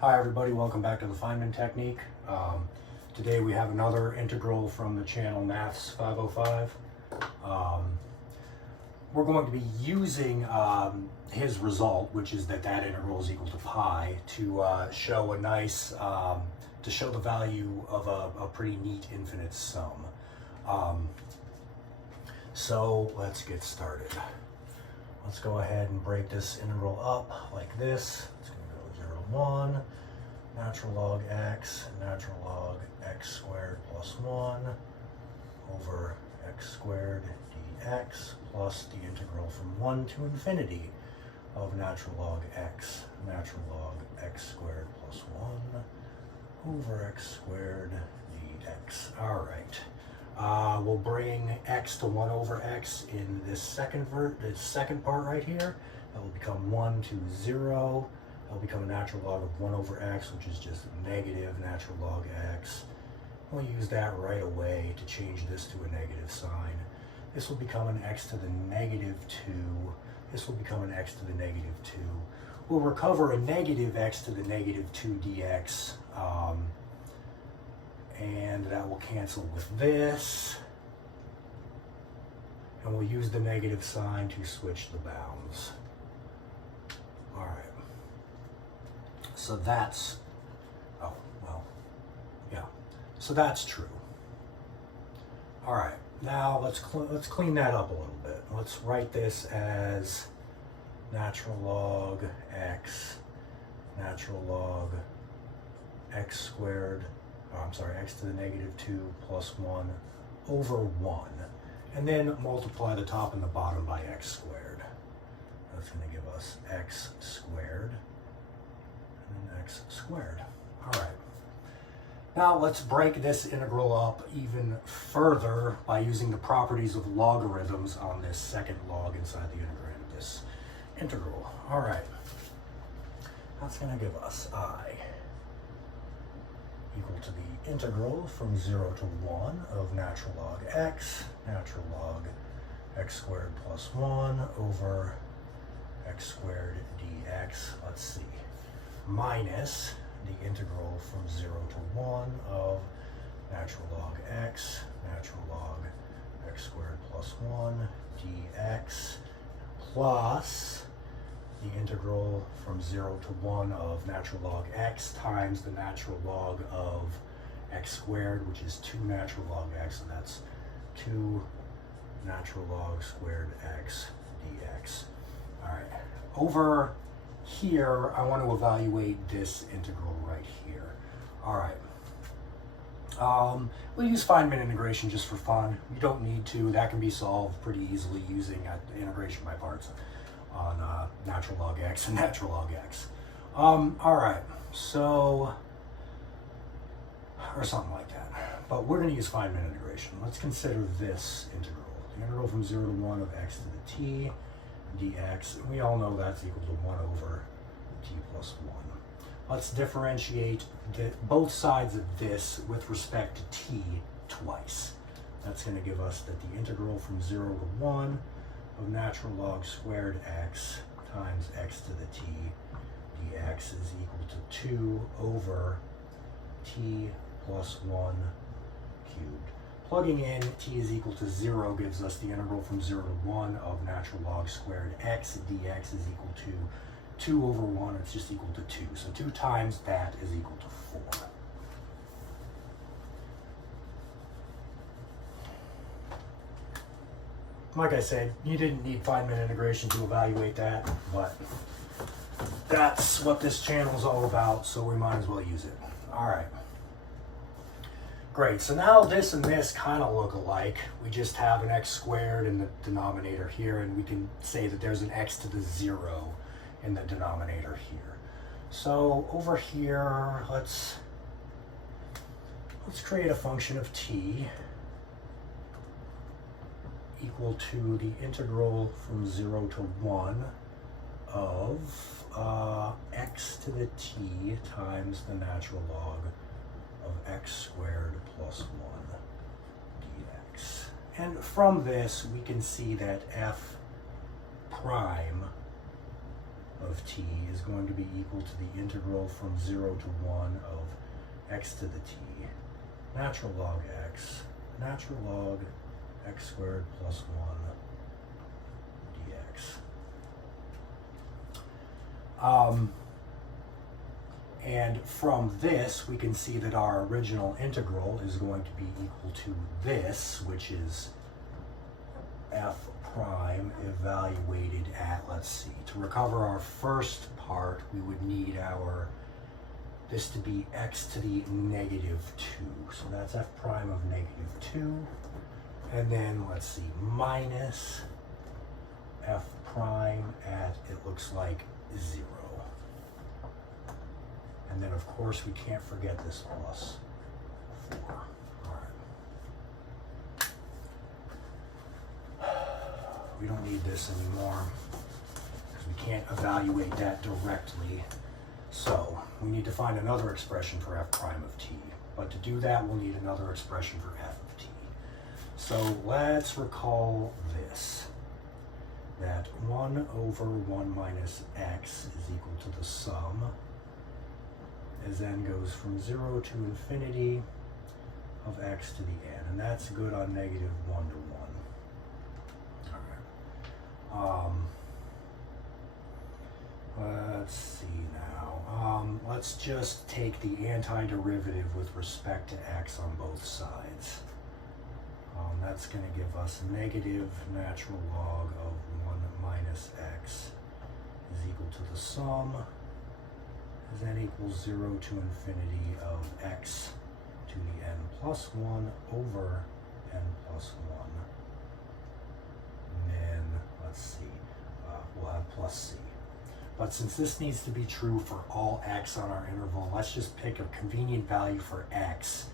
Hi everybody, welcome back to the Feynman technique. Today we have another integral from the channel Maths 505. We're going to be using his result, which is that integral is equal to pi, to show a nice, to show the value of a pretty neat infinite sum. So let's get started. Let's go ahead and break this integral up like this. It's going to go 0 to 1, natural log x squared plus 1 over x squared dx plus the integral from 1 to infinity of natural log x squared plus 1 over x squared dx. All right. We'll bring x to 1 over x in this second part right here. That will become 1 to 0. That will become a natural log of 1 over x, which is just negative natural log x. We'll use that right away to change this to a negative sign. This will become an x to the negative 2. This will become an x to the negative 2. We'll recover a negative x to the negative 2 dx. And that will cancel with this. And we'll use the negative sign to switch the bounds. All right. So that's, oh, well, yeah. So that's true. All right. Now let's clean that up a little bit. Let's write this as natural log x squared, x to the negative 2 plus 1 over 1. And then multiply the top and the bottom by x squared. That's going to give us x squared and x squared. All right. Now let's break this integral up even further by using the properties of logarithms on this second log inside the integrand of this integral. All right. That's going to give us I equal to the integral from 0 to 1 of natural log x squared plus 1 over x squared dx, let's see, minus the integral from 0 to 1 of natural log x squared plus 1 dx plus the integral from 0 to 1 of natural log x times the natural log of x squared, which is 2 natural log x, so that's 2 natural log squared x dx. All right. Over here, I want to evaluate this integral right here. All right. We'll use Feynman integration just for fun. You don't need to. That can be solved pretty easily using integration by parts on natural log x and natural log x. All right. So, or something like that. But we're going to use Feynman integration. Let's consider this integral. The integral from 0 to 1 of x to the t dx. We all know that's equal to 1 over t plus 1. Let's differentiate both sides of this with respect to t twice. That's going to give us that the integral from 0 to 1 of natural log squared x times x to the t dx is equal to 2 over t plus 1 cubed. Plugging in t is equal to 0 gives us the integral from 0 to 1 of natural log squared x dx is equal to 2 over 1. It's just equal to 2. So 2 times that is equal to 4. Like I said, you didn't need Feynman integration to evaluate that, but that's what this channel is all about, so we might as well use it. All right. Great, so now this and this kind of look alike. We just have an x squared in the denominator here, and we can say that there's an x to the 0 in the denominator here. So over here, let's create a function of t equal to the integral from 0 to 1 of x to the t times the natural log of x squared plus 1 dx. And from this, we can see that f prime of t is going to be equal to the integral from 0 to 1 of x to the t, natural log x, natural log x squared plus 1 dx. And from this, we can see that our original integral is going to be equal to this, which is f prime evaluated at, let's see, to recover our first part, we would need this to be x to the negative 2. So that's f prime of negative 2. And then, let's see, minus f prime at, it looks like, 0. And then, of course, we can't forget this plus 4. All right. We don't need this anymore because we can't evaluate that directly. So we need to find another expression for f prime of t. But to do that, we'll need another expression for f of t. So let's recall this, that 1 over 1 minus x is equal to the sum as n goes from 0 to infinity of x to the n. And that's good on negative 1 to 1. All right. Let's see now. Let's just take the antiderivative with respect to x on both sides. That's going to give us negative natural log of 1 minus x is equal to the sum as n equals 0 to infinity of x to the n plus 1 over n plus 1. And then, let's see, we'll have plus c. But since this needs to be true for all x on our interval, let's just pick a convenient value for x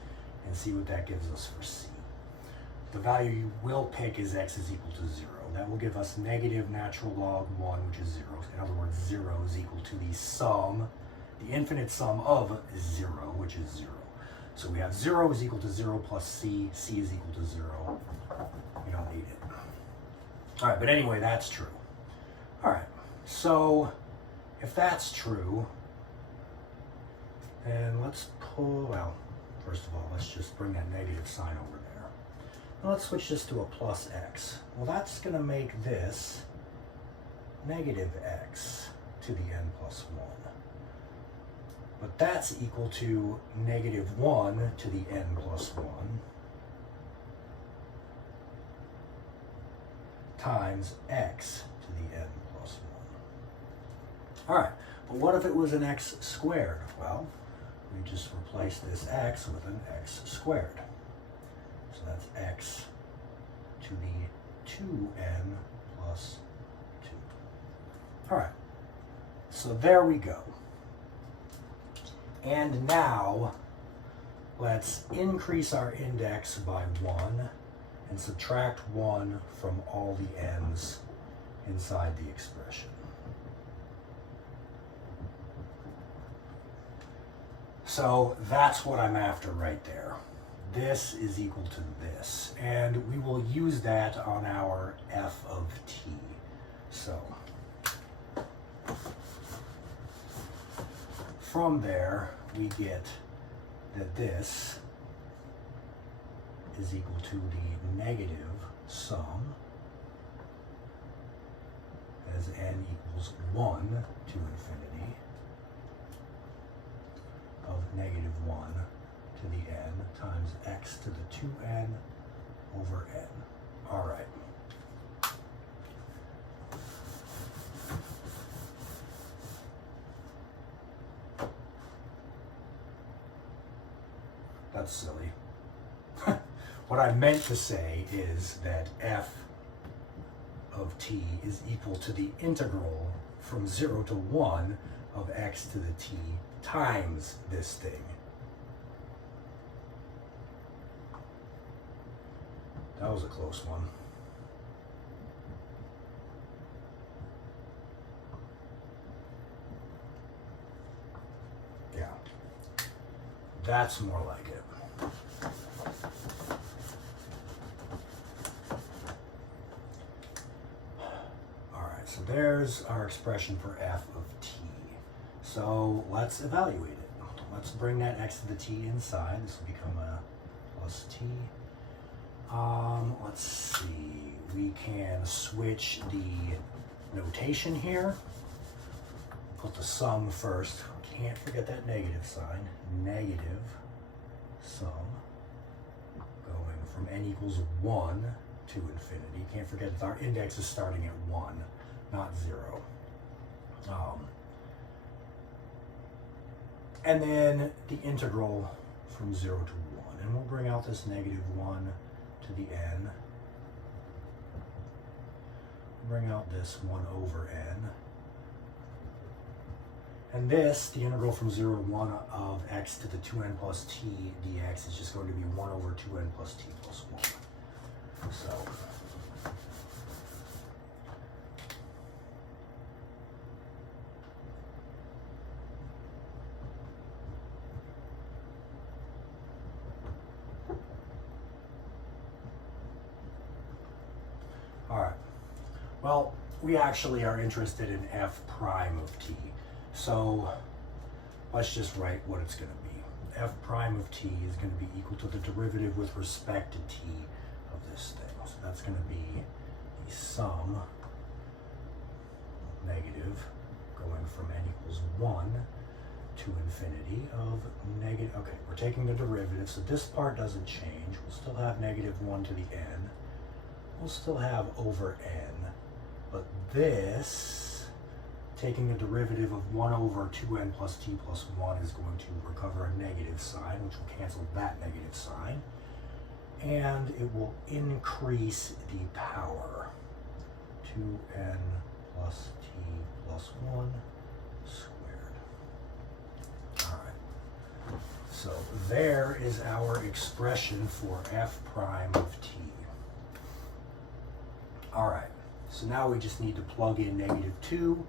and see what that gives us for c. The value you will pick is x is equal to 0. That will give us negative natural log 1, which is 0. In other words, 0 is equal to the sum, the infinite sum of 0, which is 0. So we have 0 is equal to 0 plus c, c is equal to 0. We don't need it. All right, but anyway, that's true. All right, so if that's true, then let's pull, well, first of all, let's just bring that negative sign over there. Now let's switch this to a plus x. Well, that's going to make this negative x to the n plus 1. But that's equal to negative 1 to the n plus 1 times x to the n plus 1. All right, but what if it was an x squared? Well, we just replace this x with an x squared. So that's x to the 2n plus 2. All right, so there we go. And now, let's increase our index by 1 and subtract 1 from all the n's inside the expression. So that's what I'm after right there. This is equal to this. And we will use that on our f of t. So from there, we get that this is equal to the negative sum as n equals 1 to infinity of negative 1 to the n times x to the 2n over n. All right. That's silly. What I meant to say is that f of t is equal to the integral from 0 to 1 of x to the t times this thing. That was a close one. Yeah. That's more like it. All right, so there's our expression for f of So let's evaluate it. Let's bring that x to the t inside. This will become a plus t. Let's see. We can switch the notation here. Put the sum first. Can't forget that negative sign. Negative sum going from n equals 1 to infinity. Can't forget that our index is starting at 1, not 0. And then the integral from 0 to 1. And we'll bring out this negative 1 to the n. Bring out this 1 over n. And this, the integral from 0 to 1 of x to the 2n plus t dx is just going to be 1 over 2n plus t plus 1. So, all right. Well, we actually are interested in f prime of t. So let's just write what it's going to be. F prime of t is going to be equal to the derivative with respect to t of this thing. So that's going to be the sum, negative, going from n equals 1 to infinity of negative, okay, we're taking the derivative, so this part doesn't change. We'll still have negative 1 to the n. We'll still have over n, but this, taking the derivative of 1 over 2n plus t plus 1 is going to recover a negative sign, which will cancel that negative sign. And it will increase the power. 2n plus t plus 1 squared. All right. So there is our expression for f prime of t. All right. So now we just need to plug in negative 2,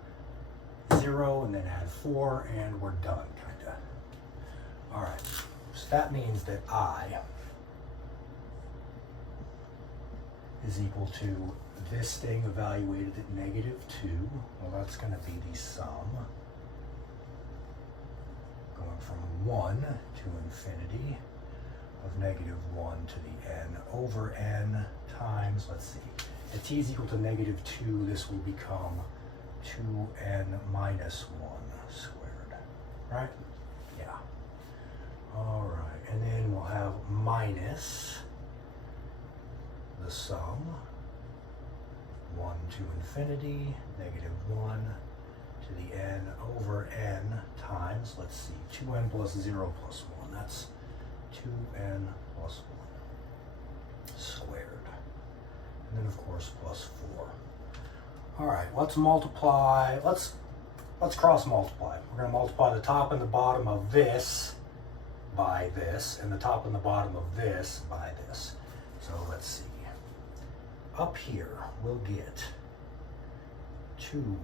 0, and then add 4, and we're done, kind of. All right, so that means that I is equal to this thing evaluated at negative 2. Well, that's going to be the sum going from 1 to infinity of negative 1 to the n over n times, let's see, at t is equal to negative 2, this will become 2n minus 1 squared, right? Yeah. All right, and then we'll have minus the sum, 1 to infinity, negative 1 to the n over n times, let's see, 2n plus 0 plus 1, that's 2n plus 1 squared. And then, of course, plus 4. All right, let's multiply, let's cross multiply. We're going to multiply the top and the bottom of this by this, and the top and the bottom of this by this. So let's see. Up here, we'll get 2n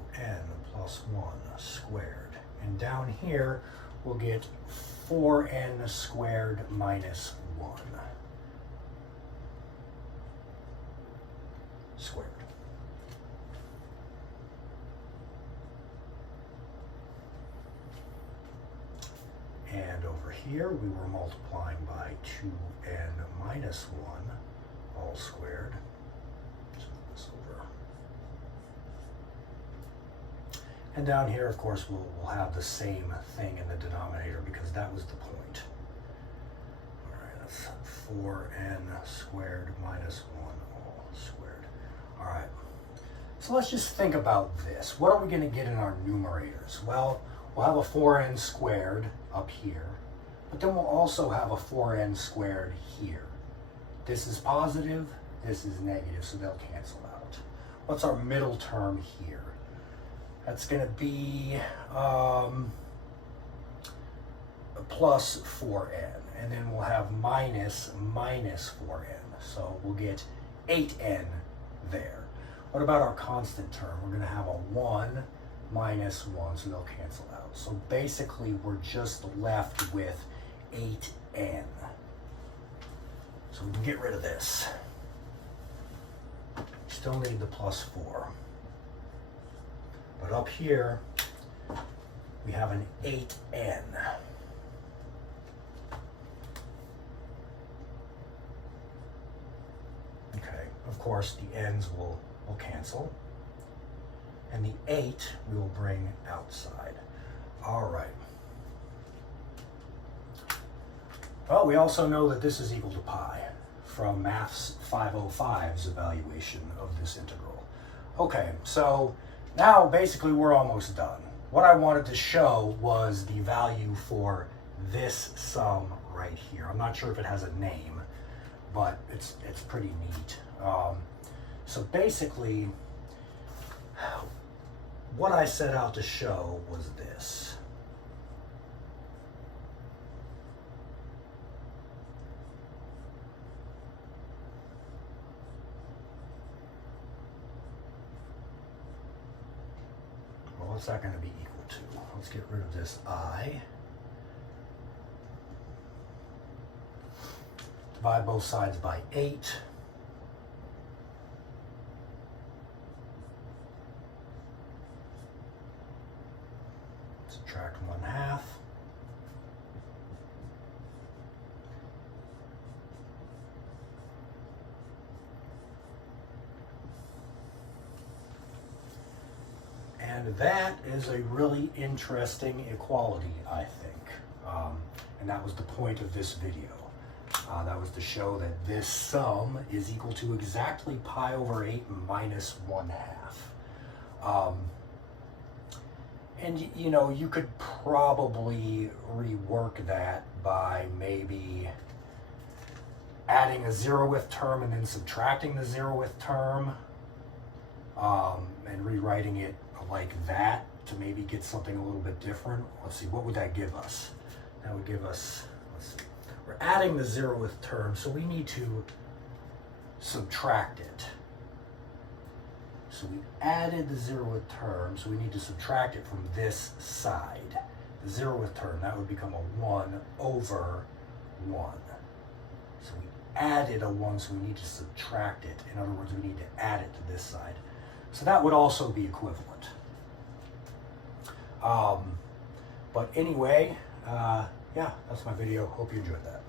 plus 1 squared. And down here, we'll get 4n squared minus 1 squared. And over here, we were multiplying by 2n minus 1 all squared. Let's move this over. And down here, of course, we'll have the same thing in the denominator because that was the point. All right, that's 4n squared minus 1 all squared. All right, so let's just think about this. What are we going to get in our numerators? Well, we'll have a 4n squared up here, but then we'll also have a 4n squared here. This is positive, this is negative, so they'll cancel out. What's our middle term here? That's going to be plus 4n, and then we'll have minus 4n, so we'll get 8n there. What about our constant term? We're going to have a 1 minus 1, so they'll cancel out. So basically, we're just left with 8n. So we can get rid of this. Still need the plus 4. But up here, we have an 8n. Okay, of course the n's will cancel. And the 8 we will bring outside. All right. Well, we also know that this is equal to pi from Maths 505's evaluation of this integral. Okay, so now basically we're almost done. What I wanted to show was the value for this sum right here. I'm not sure if it has a name, but it's pretty neat. So basically, what I set out to show was this. Well, what's that going to be equal to? Let's get rid of this I. Divide both sides by 8. Subtract 1/2. And that is a really interesting equality, I think. And that was the point of this video. That was to show that this sum is equal to exactly pi over 8 minus 1/2. And you know, you could probably rework that by maybe adding a 0th term and then subtracting the 0th term, and rewriting it like that to maybe get something a little bit different. Let's see, what would that give us? That would give us, let's see, we're adding the 0th term, so we need to subtract it. So we added the 0th term, so we need to subtract it from this side. The 0th term, that would become a 1 over 1. So we added a 1, so we need to subtract it. In other words, we need to add it to this side. So that would also be equivalent. But anyway, yeah, that's my video. Hope you enjoyed that.